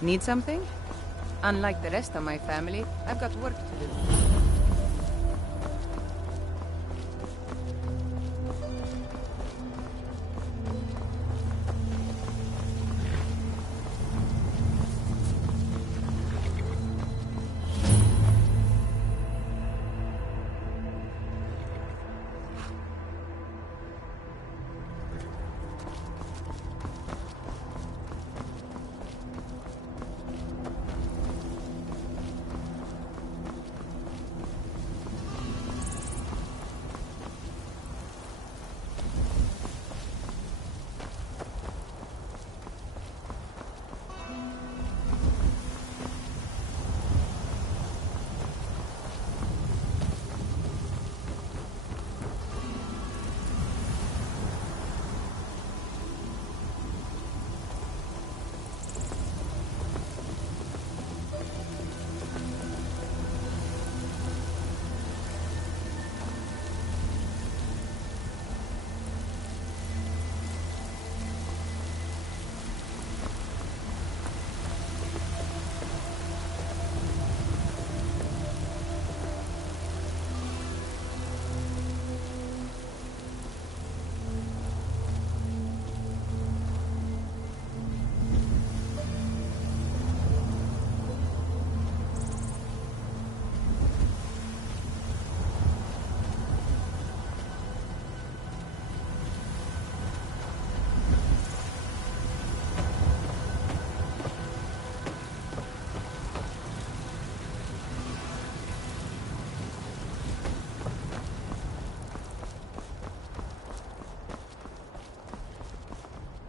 Need something? Unlike the rest of my family, I've got work to do.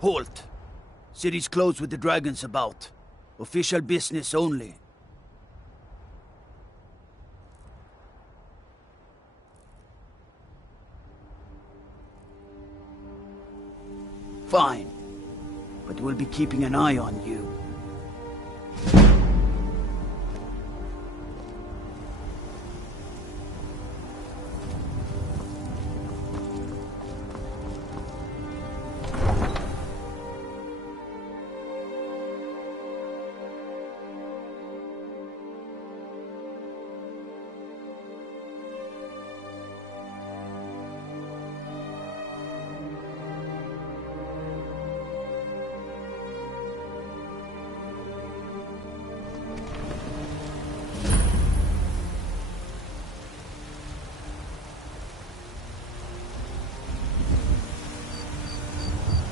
Halt! City's closed with the dragons about. Official business only. Fine. But we'll be keeping an eye on you.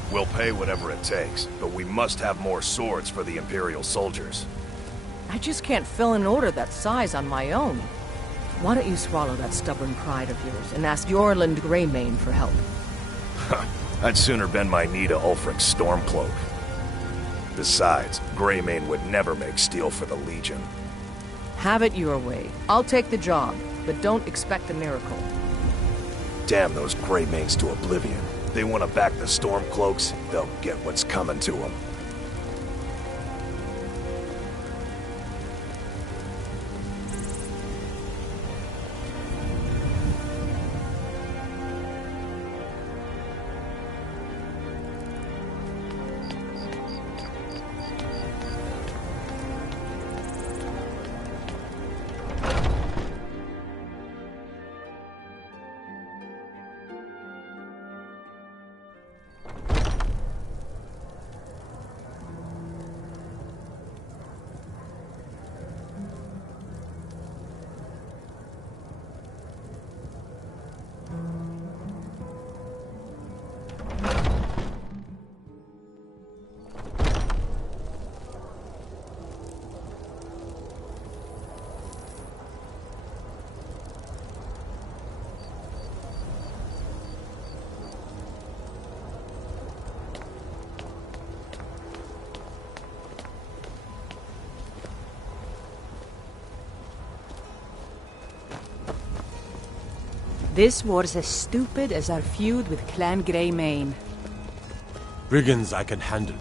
We'll pay whatever it takes, but we must have more swords for the Imperial soldiers. I just can't fill an order that size on my own. Why don't you swallow that stubborn pride of yours and ask Yorland Greymane for help? I'd sooner bend my knee to Ulfric's Stormcloak. Besides, Greymane would never make steel for the Legion. Have it your way. I'll take the job, but don't expect a miracle. Damn those Greymanes to oblivion. They want to back the Stormcloaks, they'll get what's coming to them. This war's as stupid as our feud with Clan Greymane. Brigands I can handle,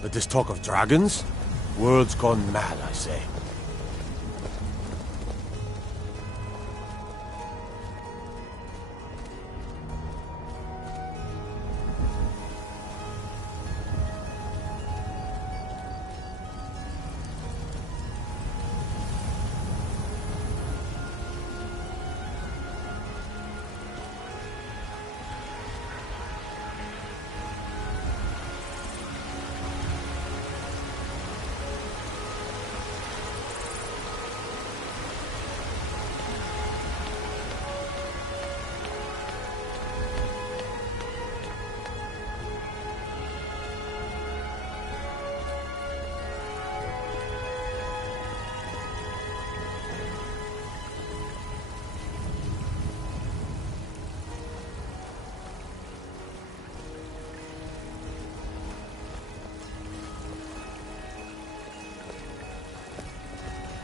but this talk of dragons? World's gone mad, I say.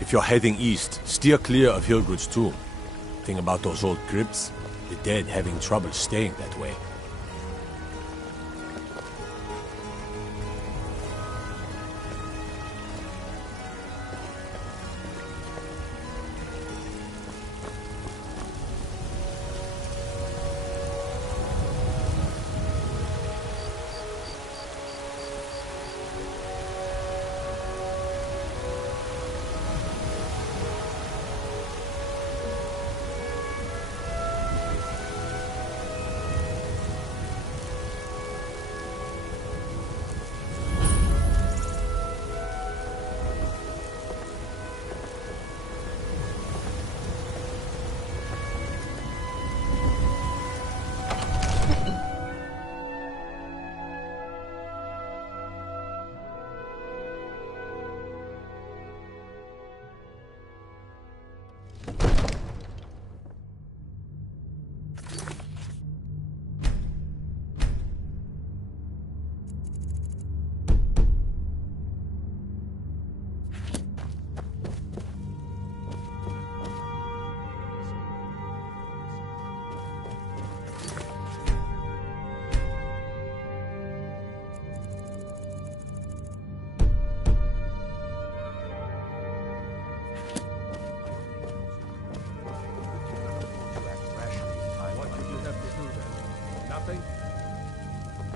If you're heading east, steer clear of Hilgud's tomb. Thing about those old crypts, the dead having trouble staying that way.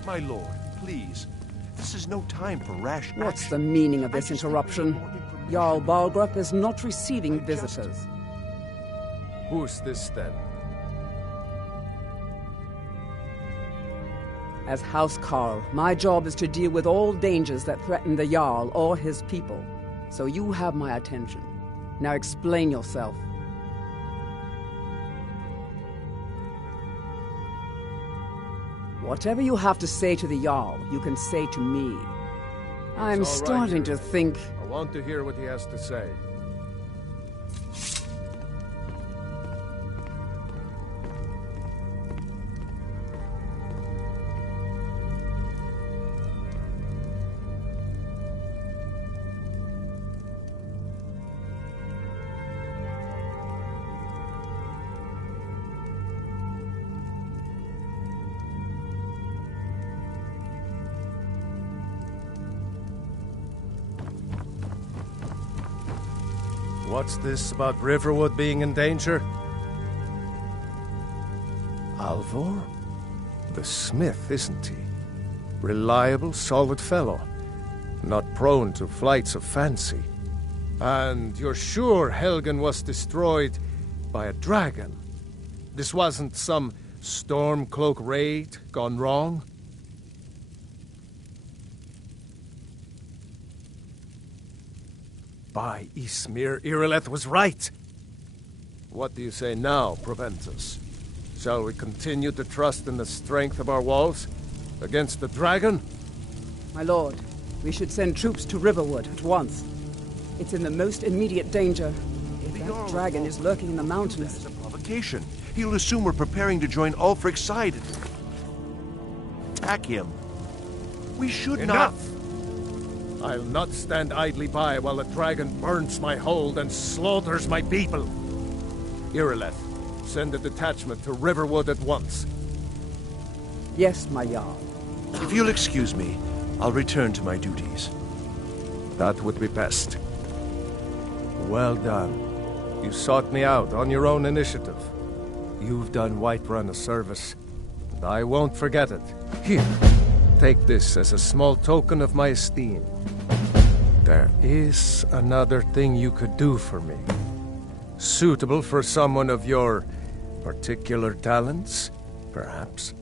My lord, please. This is no time for rash What's action. the meaning of I this just interruption? need more information. Jarl Balgrup is not receiving visitors. Who's this then? As House Carl, my job is to deal with all dangers that threaten the Jarl or his people. So you have my attention. Now explain yourself. Whatever you have to say to the Jarl, you can say to me. I'm It's all right, starting to Yuri. think... I want to hear what he has to say. What's this about Riverwood being in danger? Alvor? The smith, isn't he? Reliable, solid fellow. Not prone to flights of fancy. And you're sure Helgen was destroyed by a dragon? This wasn't some Stormcloak raid gone wrong? By Ismir, Irileth was right. What do you say now, Proventus? Shall we continue to trust in the strength of our walls against the dragon? My lord, we should send troops to Riverwood at once. It's in the most immediate danger. If that dragon is lurking in the mountains... It's a provocation. He'll assume we're preparing to join Ulfric's side. Attack him. We should not... Enough! I'll not stand idly by while the dragon burns my hold and slaughters my people. Irileth, send a detachment to Riverwood at once. Yes, my Jarl. If you'll excuse me, I'll return to my duties. That would be best. Well done. You sought me out on your own initiative. You've done Whiterun a service, and I won't forget it. Here, take this as a small token of my esteem. There is another thing you could do for me. Suitable for someone of your particular talents, perhaps.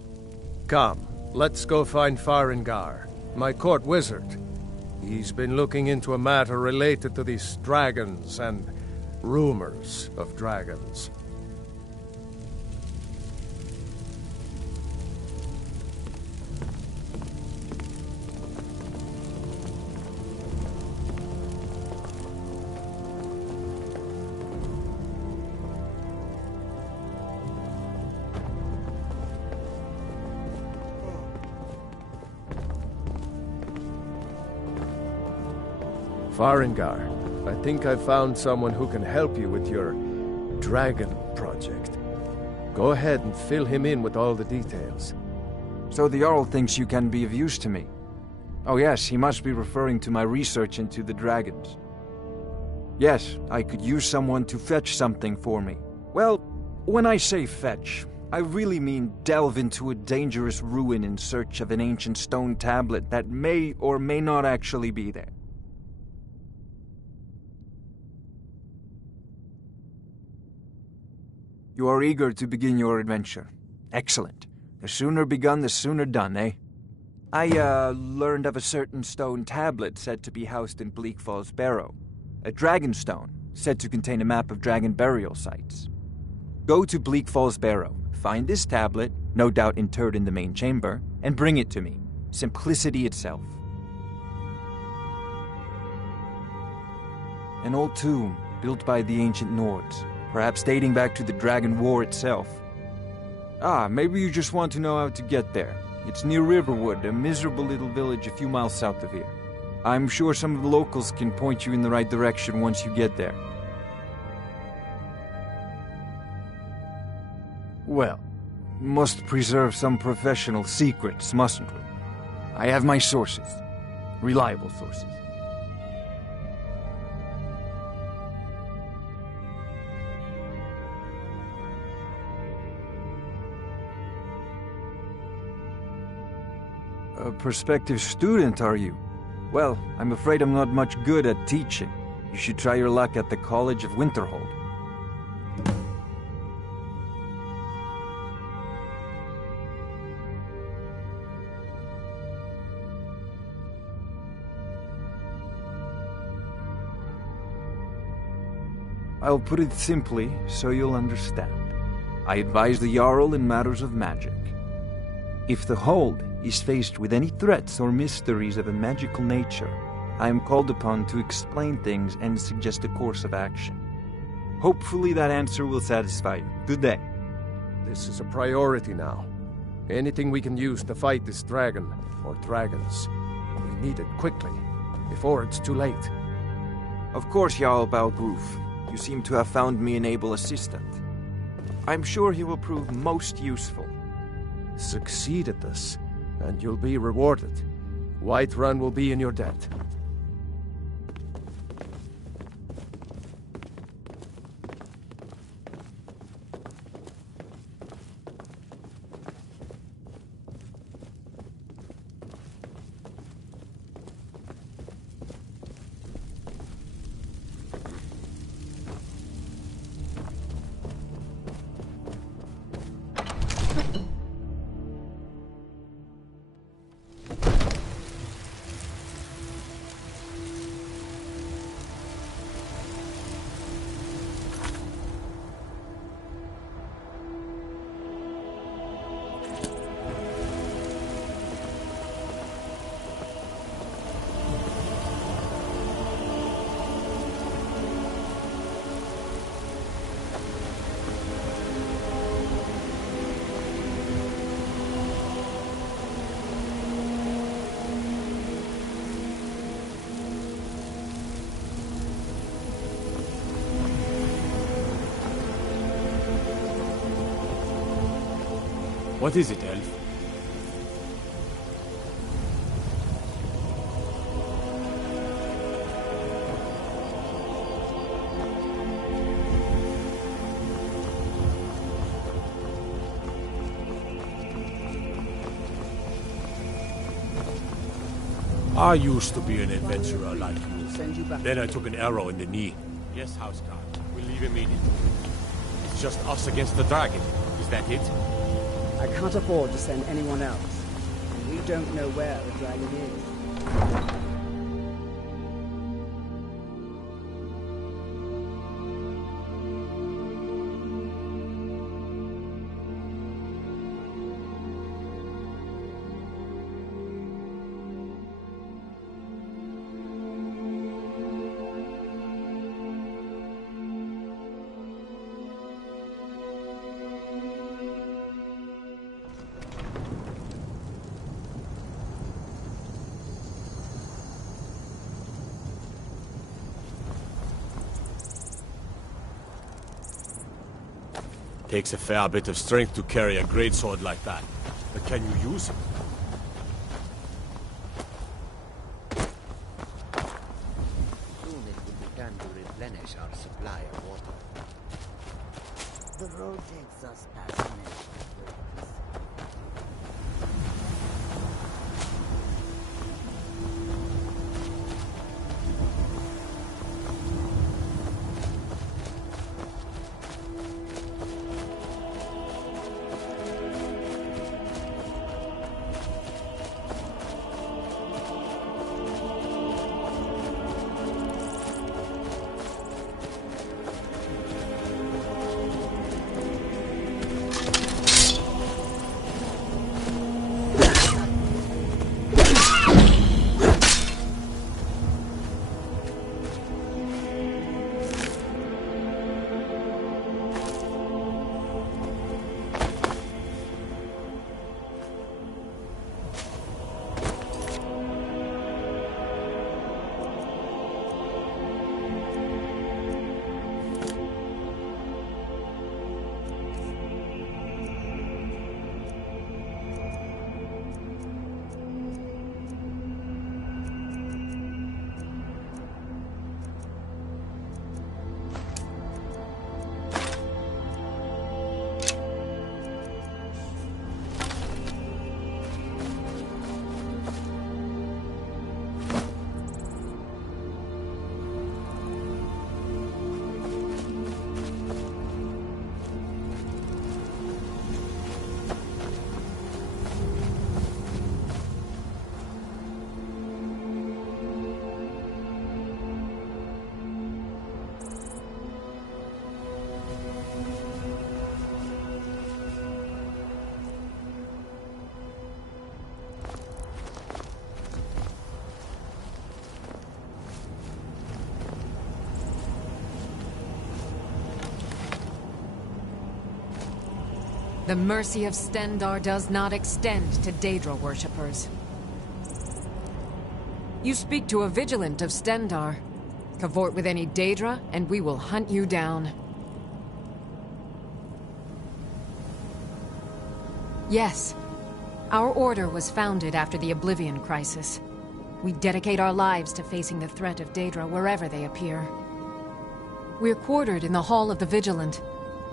Come, let's go find Farengar, my court wizard. He's been looking into a matter related to these dragons and rumors of dragons. Farengar, I think I've found someone who can help you with your dragon project. Go ahead and fill him in with all the details. So the Jarl thinks you can be of use to me. Oh yes, he must be referring to my research into the dragons. Yes, I could use someone to fetch something for me. Well, when I say fetch, I really mean delve into a dangerous ruin in search of an ancient stone tablet that may or may not actually be there. You are eager to begin your adventure. Excellent. The sooner begun, the sooner done, eh? I, learned of a certain stone tablet said to be housed in Bleak Falls Barrow. A dragon stone, said to contain a map of dragon burial sites. Go to Bleak Falls Barrow, find this tablet, no doubt interred in the main chamber, and bring it to me. Simplicity itself. An old tomb, built by the ancient Nords, perhaps dating back to the Dragon War itself. Ah, maybe you just want to know how to get there. It's near Riverwood, a miserable little village a few miles south of here. I'm sure some of the locals can point you in the right direction once you get there. Well, must preserve some professional secrets, mustn't we? I have my sources. Reliable sources. A prospective student, are you? Well, I'm afraid I'm not much good at teaching. You should try your luck at the College of Winterhold. I'll put it simply so you'll understand. I advise the Jarl in matters of magic. If the Hold is faced with any threats or mysteries of a magical nature, I am called upon to explain things and suggest a course of action. Hopefully that answer will satisfy you. Good day. This is a priority now. Anything we can use to fight this dragon, or dragons, we need it quickly, before it's too late. Of course, Jarl Balgroof. You seem to have found me an able assistant. I'm sure he will prove most useful. Succeed at this, and you'll be rewarded. Whiterun will be in your debt. What is it, Elf? I used to be an adventurer like you. Then I took an arrow in the knee. Yes, Houseguard. We'll leave immediately. It's just us against the dragon. Is that it? I can't afford to send anyone else. We don't know where the dragon is. Takes a fair bit of strength to carry a greatsword like that. But can you use it? Soon it will begin to replenish our supply of water. The road takes us past many bridges. The mercy of Stendarr does not extend to Daedra worshippers. You speak to a vigilant of Stendarr. Cavort with any Daedra, and we will hunt you down. Yes. Our order was founded after the Oblivion Crisis. We dedicate our lives to facing the threat of Daedra wherever they appear. We're quartered in the Hall of the Vigilant.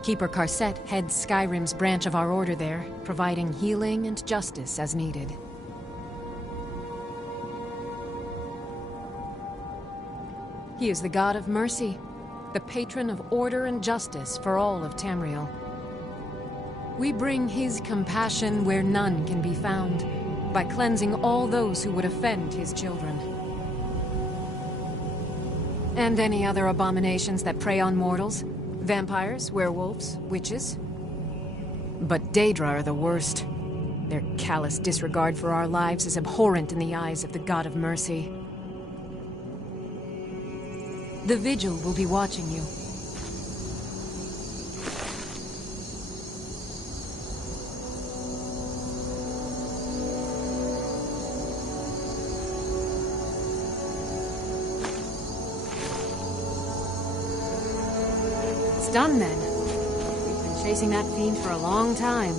Keeper Karset heads Skyrim's branch of our order there, providing healing and justice as needed. He is the god of mercy, the patron of order and justice for all of Tamriel. We bring his compassion where none can be found, by cleansing all those who would offend his children. And any other abominations that prey on mortals. Vampires, werewolves, witches. But Daedra are the worst. Their callous disregard for our lives is abhorrent in the eyes of the God of Mercy. The Vigil will be watching you. It's done then. We've been chasing that fiend for a long time.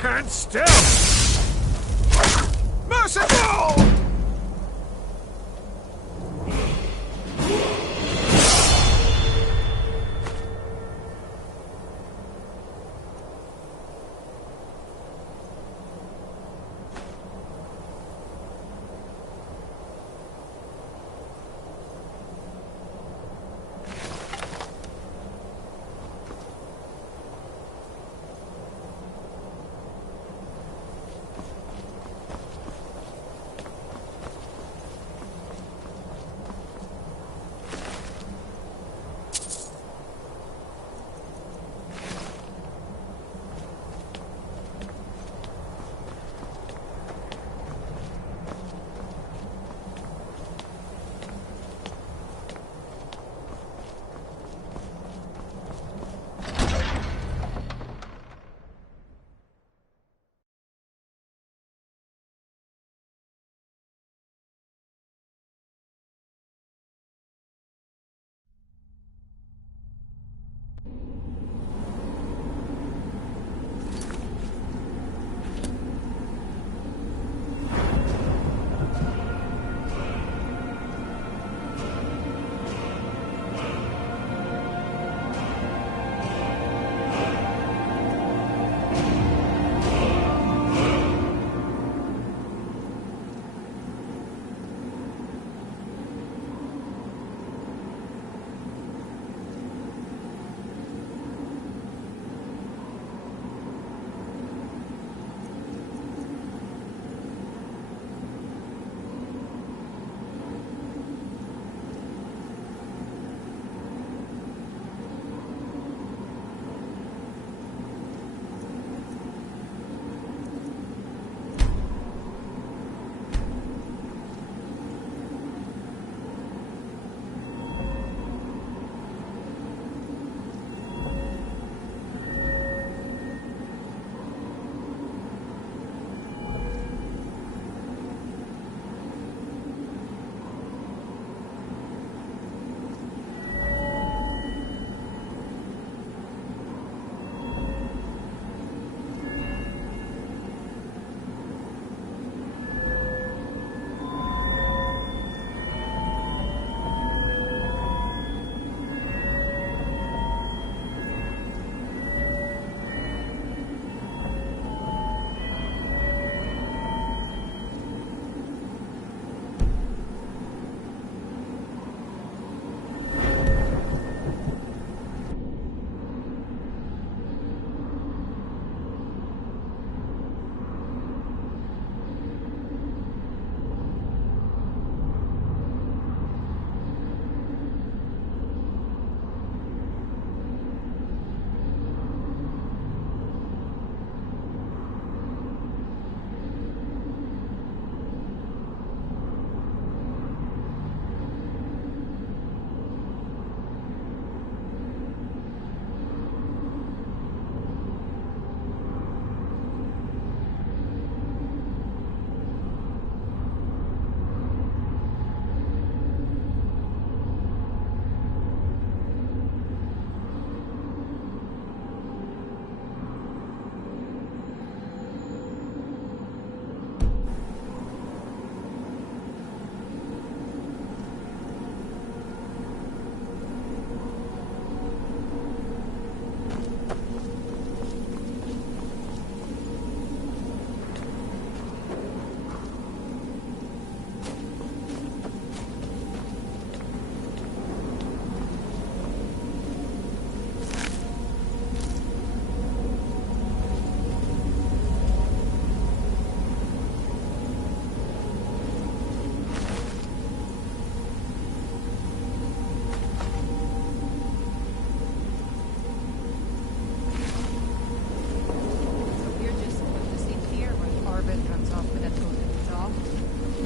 Stand still! Merciful!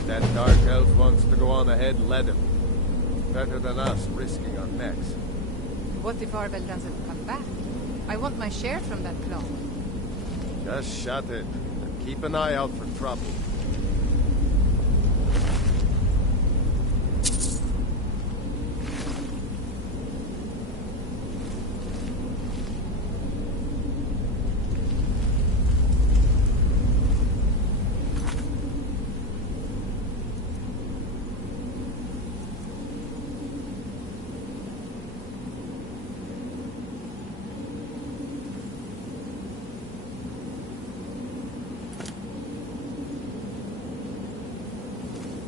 That dark elf wants to go on ahead, let him. Better than us risking our necks. What if Arvel doesn't come back? I want my share from that clone. Just shut it. And keep an eye out for trouble.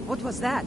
What was that?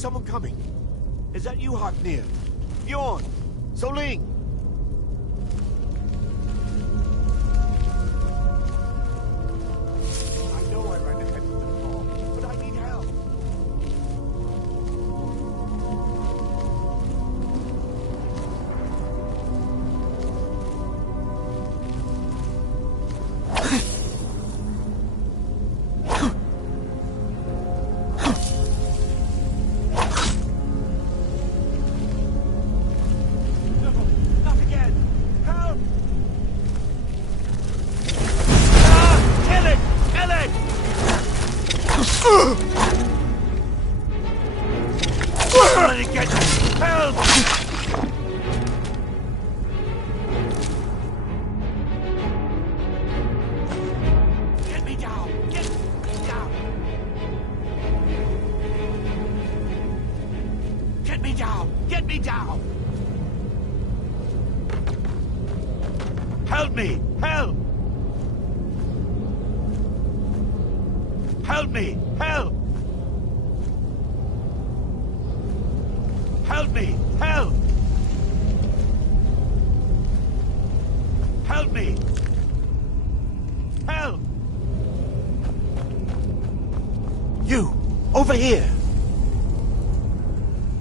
someone coming? Is that you, Haknir? Bjorn? Soling? I know I ran ahead with the call, but I need help. Help me! Help! Help me! Help! Help me! Help! Help me! Help! You! Over here!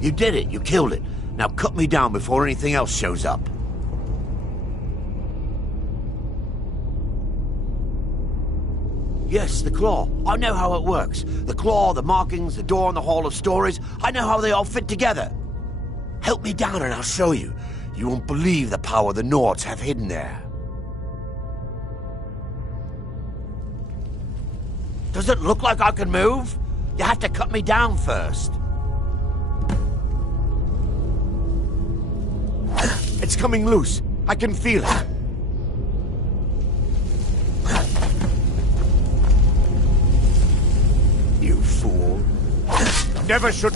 You did it. You killed it. Now cut me down before anything else shows up. Yes, the claw. I know how it works. The claw, the markings, the door in the Hall of Stories. I know how they all fit together. Help me down and I'll show you. You won't believe the power the Nords have hidden there. Does it look like I can move? You have to cut me down first. It's coming loose. I can feel it. You fool. Never should...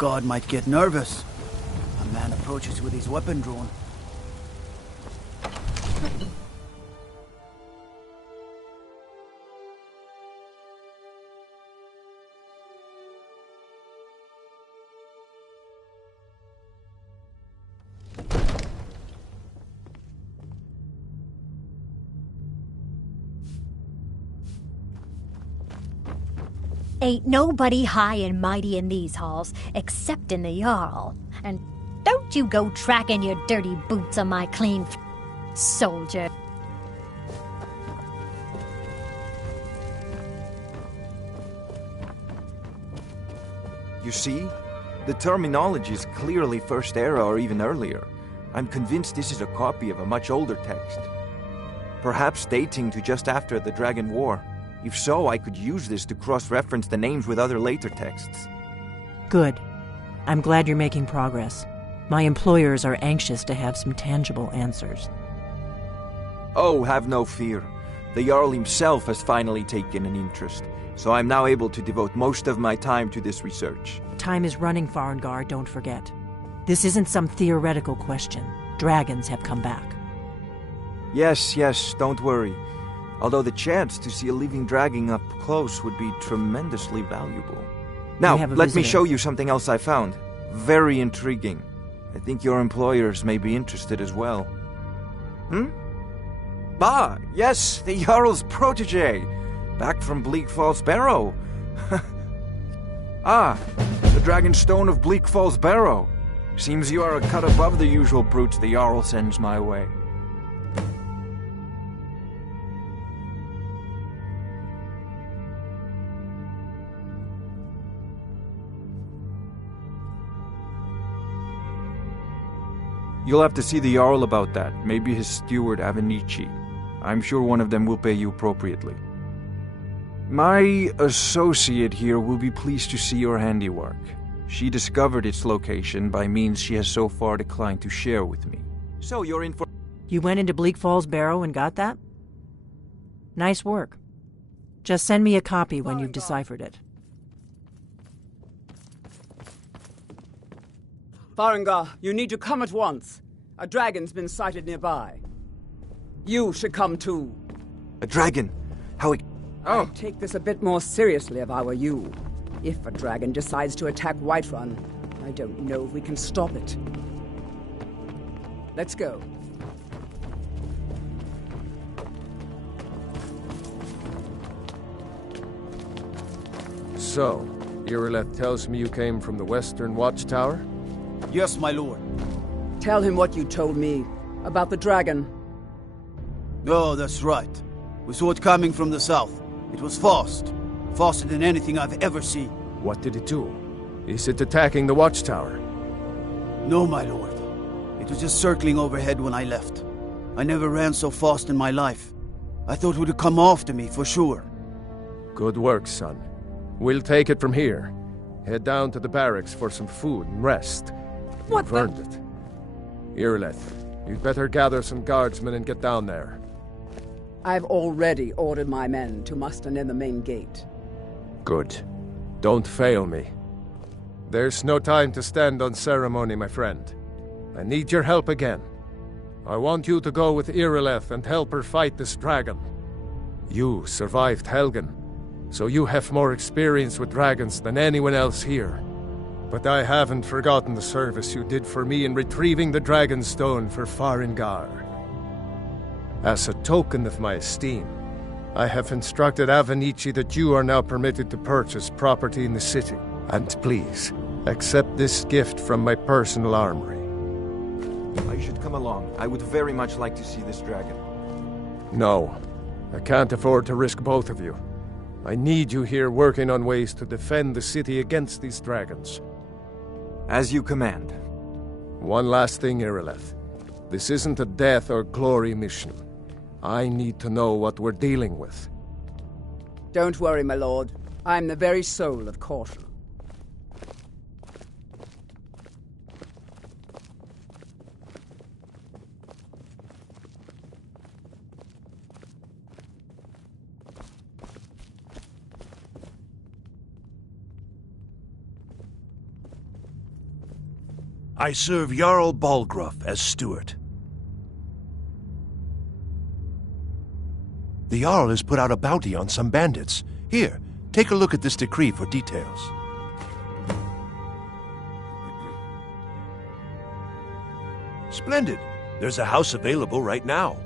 God might get nervous. A man approaches with his weapon drawn. Ain't nobody high and mighty in these halls, except in the Jarl. And don't you go tracking your dirty boots on my clean soldier. You see? The terminology is clearly First Era or even earlier. I'm convinced this is a copy of a much older text. Perhaps dating to just after the Dragon War. If so, I could use this to cross-reference the names with other later texts. Good. I'm glad you're making progress. My employers are anxious to have some tangible answers. Oh, have no fear. The Jarl himself has finally taken an interest, so I'm now able to devote most of my time to this research. Time is running, Farengar, don't forget. This isn't some theoretical question. Dragons have come back. Yes, don't worry. Although the chance to see a living dragon up close would be tremendously valuable. Now, let me show you something else I found. Very intriguing. I think your employers may be interested as well. Ah, yes, the Jarl's protege. Back from Bleak Falls Barrow. Ah, the Dragon Stone of Bleak Falls Barrow. Seems you are a cut above the usual brutes the Jarl sends my way. You'll have to see the Jarl about that. Maybe his steward, Avenici. I'm sure one of them will pay you appropriately. My associate here will be pleased to see your handiwork. She discovered its location by means she has so far declined to share with me. So you're in for... You went into Bleak Falls Barrow and got that? Nice work. Just send me a copy when you've deciphered it. Farengar, you need to come at once. A dragon's been sighted nearby. You should come too. A dragon? How it... Oh! I'd take this a bit more seriously if I were you. If a dragon decides to attack Whiterun, I don't know if we can stop it. Let's go. So, Irileth tells me you came from the Western Watchtower? Yes, my lord. Tell him what you told me about the dragon. Oh, that's right. We saw it coming from the south. It was fast. Faster than anything I've ever seen. What did it do? Is it attacking the Watchtower? No, my lord. It was just circling overhead when I left. I never ran so fast in my life. I thought it would come after me, for sure. Good work, son. We'll take it from here. Head down to the barracks for some food and rest. You've earned it. Irileth, you'd better gather some guardsmen and get down there. I've already ordered my men to muster near the main gate. Good. Don't fail me. There's no time to stand on ceremony, my friend. I need your help again. I want you to go with Irileth and help her fight this dragon. You survived Helgen, so you have more experience with dragons than anyone else here. But I haven't forgotten the service you did for me in retrieving the Dragon Stone for Farengar. As a token of my esteem, I have instructed Avenici that you are now permitted to purchase property in the city. And please, accept this gift from my personal armory. I should come along. I would very much like to see this dragon. No, I can't afford to risk both of you. I need you here working on ways to defend the city against these dragons. As you command. One last thing, Irileth. This isn't a death or glory mission. I need to know what we're dealing with. Don't worry, my lord. I'm the very soul of caution. I serve Jarl Balgruuf as steward. The Jarl has put out a bounty on some bandits. Here, take a look at this decree for details. Splendid. There's a house available right now.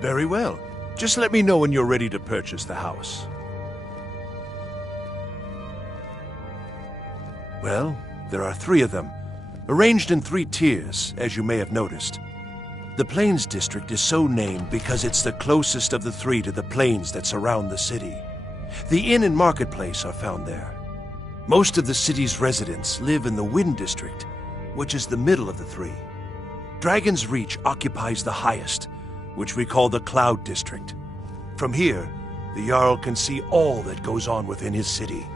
Very well. Just let me know when you're ready to purchase the house. Well, there are 3 of them, arranged in 3 tiers, as you may have noticed. The Plains District is so named because it's the closest of the 3 to the plains that surround the city. The inn and marketplace are found there. Most of the city's residents live in the Wind District, which is the middle of the 3. Dragon's Reach occupies the highest, which we call the Cloud District. From here, the Jarl can see all that goes on within his city.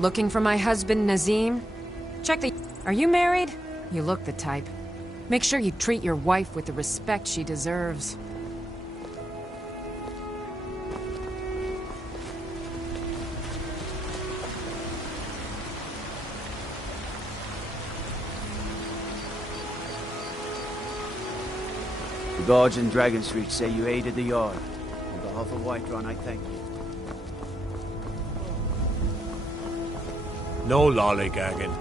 Looking for my husband, Nazim? Check the... Are you married? You look the type. Make sure you treat your wife with the respect she deserves. The guards in Dragon Street say you aided the Yard. On behalf of Whiterun, I thank you. No lollygagging.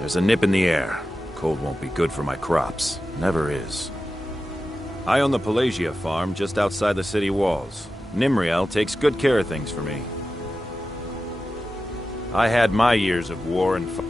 There's a nip in the air. Cold won't be good for my crops. Never is. I own the Pelagia farm just outside the city walls. Nimriel takes good care of things for me. I had my years of war and fire.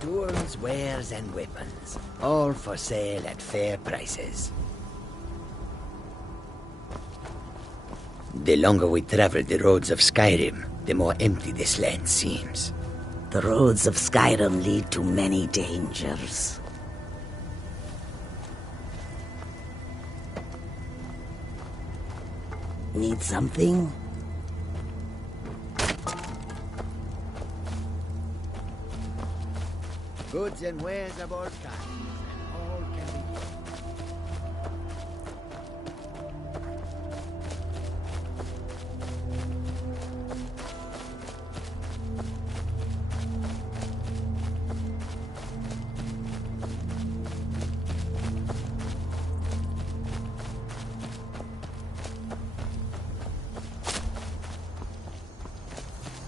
Tools, wares, and weapons, all for sale at fair prices. The longer we travel the roads of Skyrim, the more empty this land seems. The roads of Skyrim lead to many dangers. Need something? Goods and wares of all kinds, and all can be bought.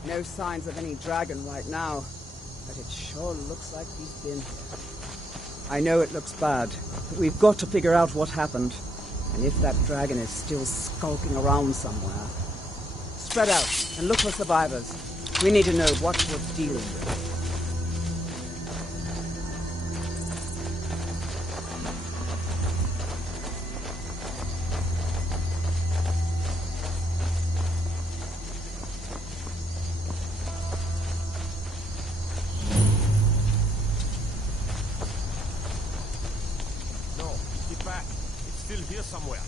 No signs of any dragon right now, but it sure looks like he's been here. I know it looks bad, but we've got to figure out what happened. And if that dragon is still skulking around somewhere. Spread out and look for survivors. We need to know what we're dealing with. Somewhere.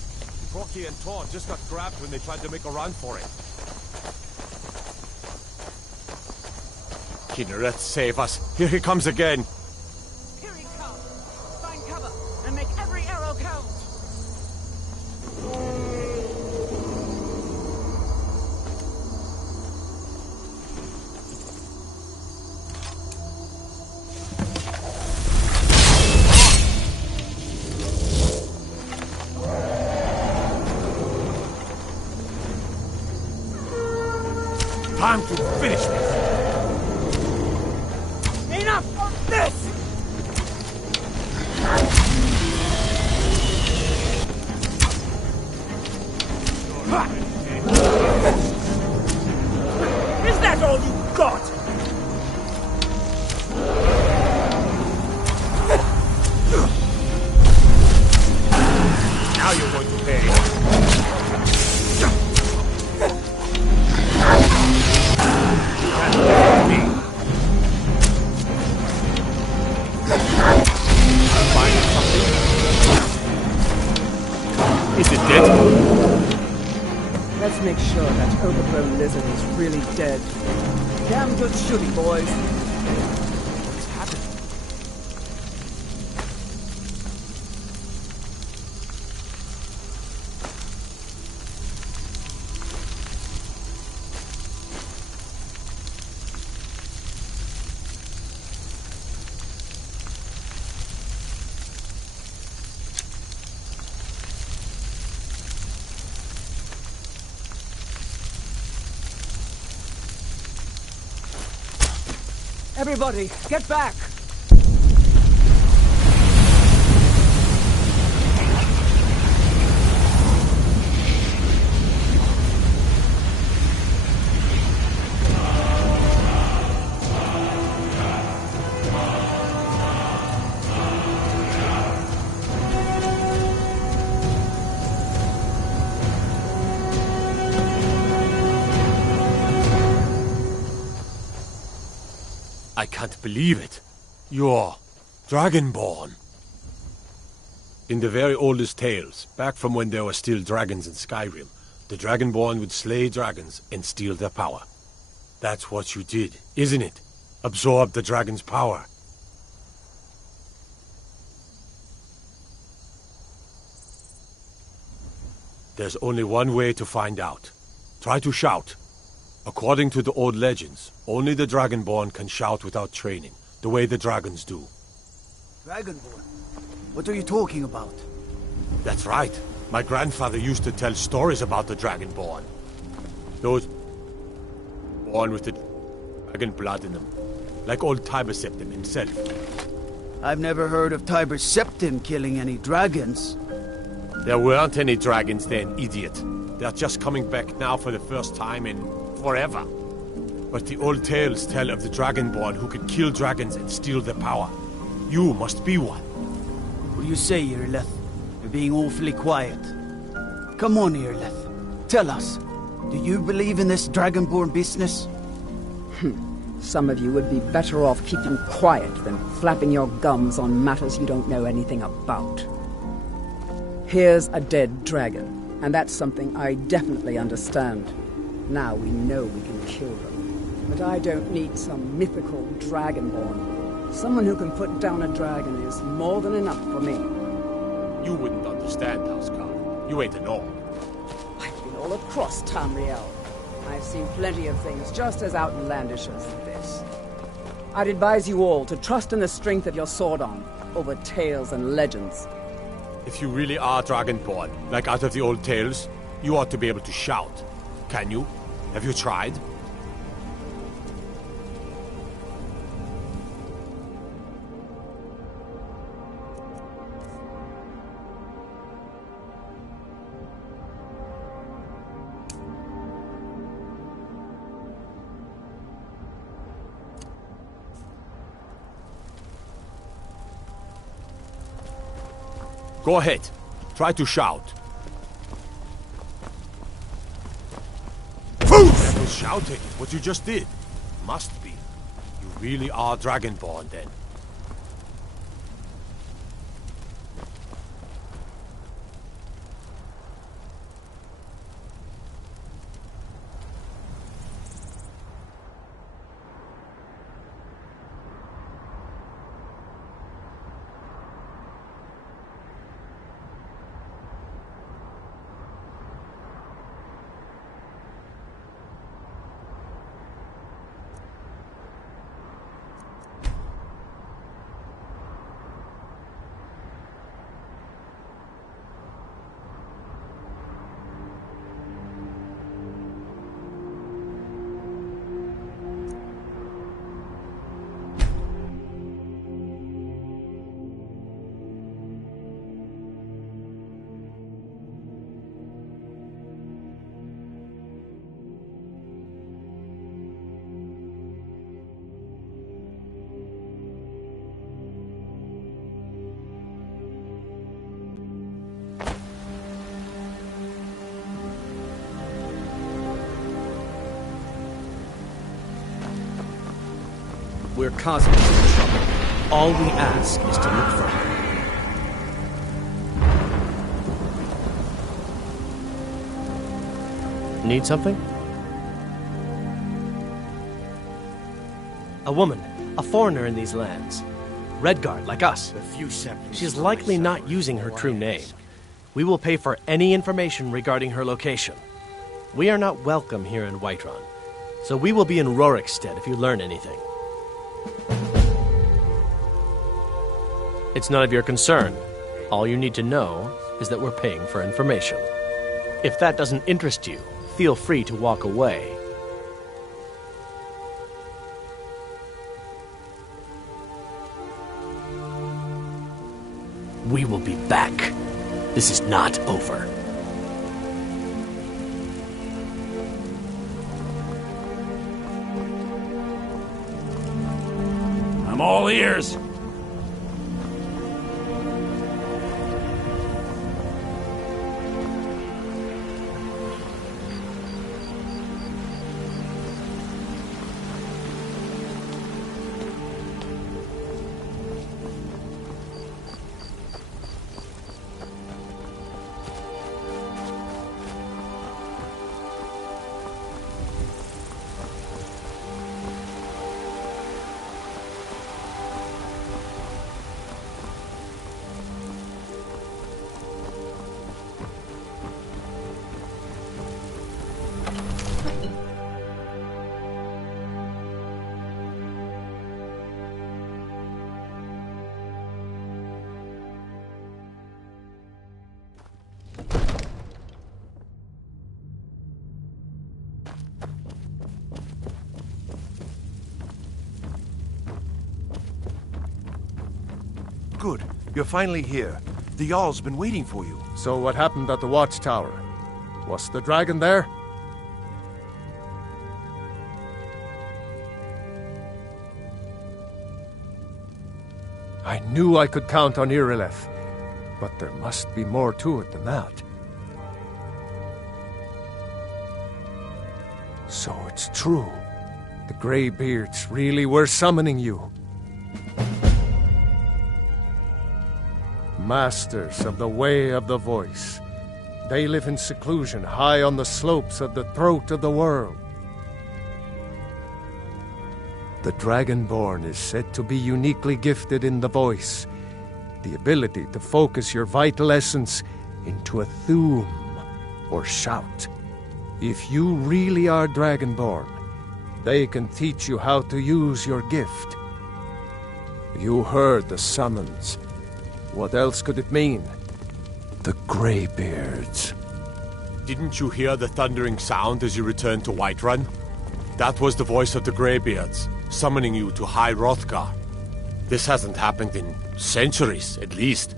Crocky and Tor just got grabbed when they tried to make a run for it. Kinneret, save us. Here he comes again. Here he comes. Find cover and make every arrow count. Time to finish this! Enough of this! Is that all you got? Now you're going to pay. Is it dead? Let's make sure that overgrown lizard is really dead. Damn good shooting, boys. What's happening? Everybody, get back! I can't believe it. You're Dragonborn. In the very oldest tales, back from when there were still dragons in Skyrim, the Dragonborn would slay dragons and steal their power. That's what you did, isn't it? Absorb the dragon's power. There's only one way to find out. Try to shout. According to the old legends, only the Dragonborn can shout without training, the way the dragons do. Dragonborn? What are you talking about? That's right. My grandfather used to tell stories about the Dragonborn. Those born with the dragon blood in them, like old Tiber Septim himself. I've never heard of Tiber Septim killing any dragons. There weren't any dragons then, idiot. They're just coming back now for the first time in forever. But the old tales tell of the Dragonborn who could kill dragons and steal their power. You must be one. What do you say, Irleth? You're being awfully quiet. Come on, Irleth. Tell us. Do you believe in this Dragonborn business? Some of you would be better off keeping quiet than flapping your gums on matters you don't know anything about. Here's a dead dragon, and that's something I definitely understand. Now we know we can kill them. But I don't need some mythical Dragonborn. Someone who can put down a dragon is more than enough for me. You wouldn't understand, Housecarl. You ain't a gnome. I've been all across Tamriel. I've seen plenty of things just as outlandish as this. I'd advise you all to trust in the strength of your sword arm over tales and legends. If you really are Dragonborn, like out of the old tales, you ought to be able to shout. Can you? Have you tried? Go ahead. Try to shout. That was shouting, what you just did. Must be. You really are Dragonborn, then. We're causing some trouble. All we ask is to look for her. Need something? A woman, a foreigner in these lands. Redguard, like us. She's likely not using her true name. We will pay for any information regarding her location. We are not welcome here in Whiterun, so we will be in Rorikstead if you learn anything. It's none of your concern. All you need to know is that we're paying for information. If that doesn't interest you, feel free to walk away. We will be back. This is not over. I'm all ears. Good. You're finally here. The Jarl's been waiting for you. So what happened at the watchtower? Was the dragon there? I knew I could count on Irileth, but there must be more to it than that. So it's true. The Greybeards really were summoning you. Masters of the Way of the Voice. They live in seclusion high on the slopes of the throat of the world. The Dragonborn is said to be uniquely gifted in the voice, the ability to focus your vital essence into a thum, or shout. If you really are Dragonborn, they can teach you how to use your gift. You heard the summons. What else could it mean? The Greybeards. Didn't you hear the thundering sound as you returned to Whiterun? That was the voice of the Greybeards, summoning you to High Hrothgar. This hasn't happened in centuries, at least.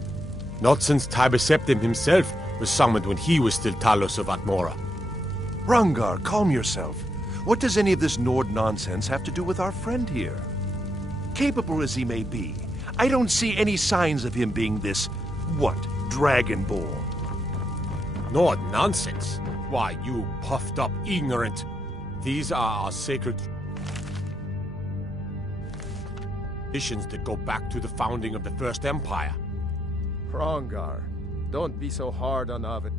Not since Tibeseptim himself was summoned when he was still Talos of Atmora. Rangar, calm yourself. What does any of this Nord nonsense have to do with our friend here? Capable as he may be, I don't see any signs of him being this, Dragonborn. Nord nonsense? Why, you puffed up ignorant. These are our sacred traditions that go back to the founding of the First Empire. Rangar, don't be so hard on Ovid.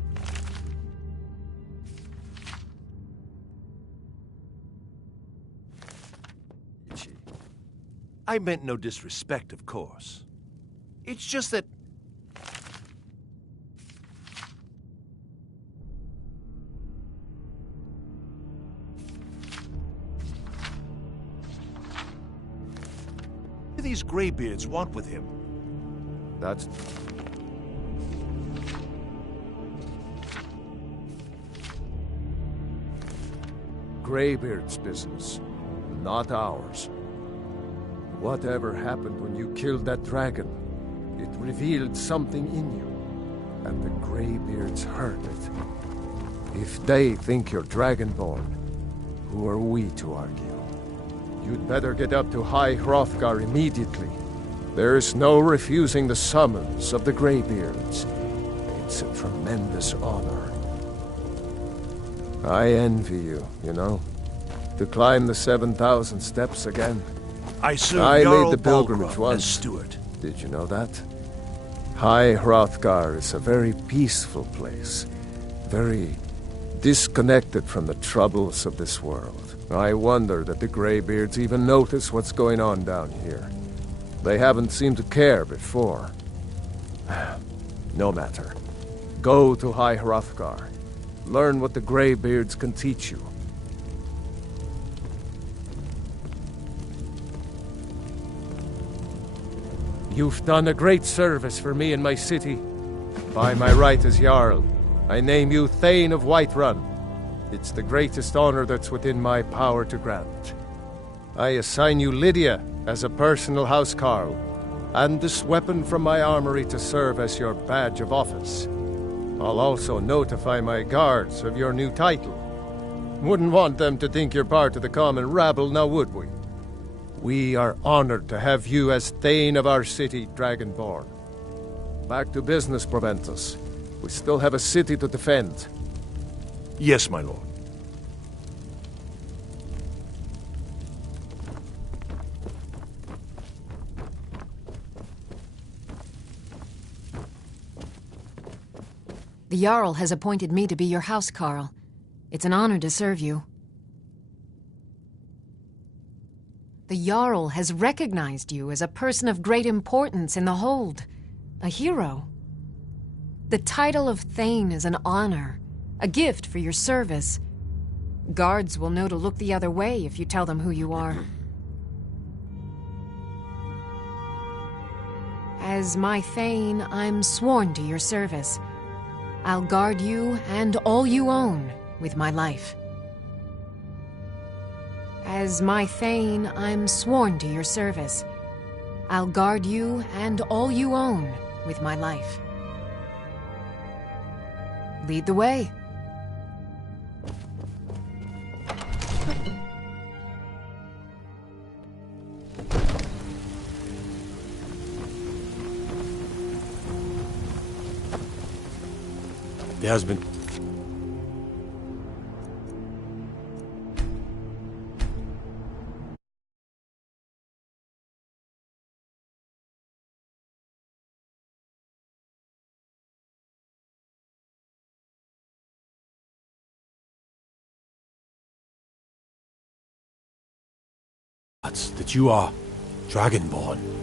I meant no disrespect, of course. It's just that... What do these Greybeards want with him? That's... Greybeard's business, not ours. Whatever happened when you killed that dragon, it revealed something in you, and the Greybeards heard it. If they think you're Dragonborn, who are we to argue? You'd better get up to High Hrothgar immediately. There's no refusing the summons of the Greybeards. It's a tremendous honor. I envy you, you know, to climb the 7,000 steps again. I made the pilgrimage Balgruuf once. as steward. Did you know that? High Hrothgar is a very peaceful place. Very Disconnected from the troubles of this world. I wonder that the Greybeards even notice what's going on down here. They haven't seemed to care before. No matter. Go to High Hrothgar. Learn what the Greybeards can teach you. You've done a great service for me and my city. By my right as Jarl, I name you Thane of Whiterun. It's the greatest honor that's within my power to grant. I assign you Lydia as a personal housecarl, and this weapon from my armory to serve as your badge of office. I'll also notify my guards of your new title. Wouldn't want them to think you're part of the common rabble, now would we? We are honored to have you as Thane of our city, Dragonborn. Back to business, Proventus. We still have a city to defend. Yes, my lord. The Jarl has appointed me to be your housecarl. It's an honor to serve you. The Jarl has recognized you as a person of great importance in the Hold, a hero. The title of Thane is an honor, a gift for your service. Guards will know to look the other way if you tell them who you are. As my Thane, I'm sworn to your service. I'll guard you and all you own with my life. As my Thane, I'm sworn to your service. I'll guard you and all you own with my life. Lead the way. There has been... that you are Dragonborn.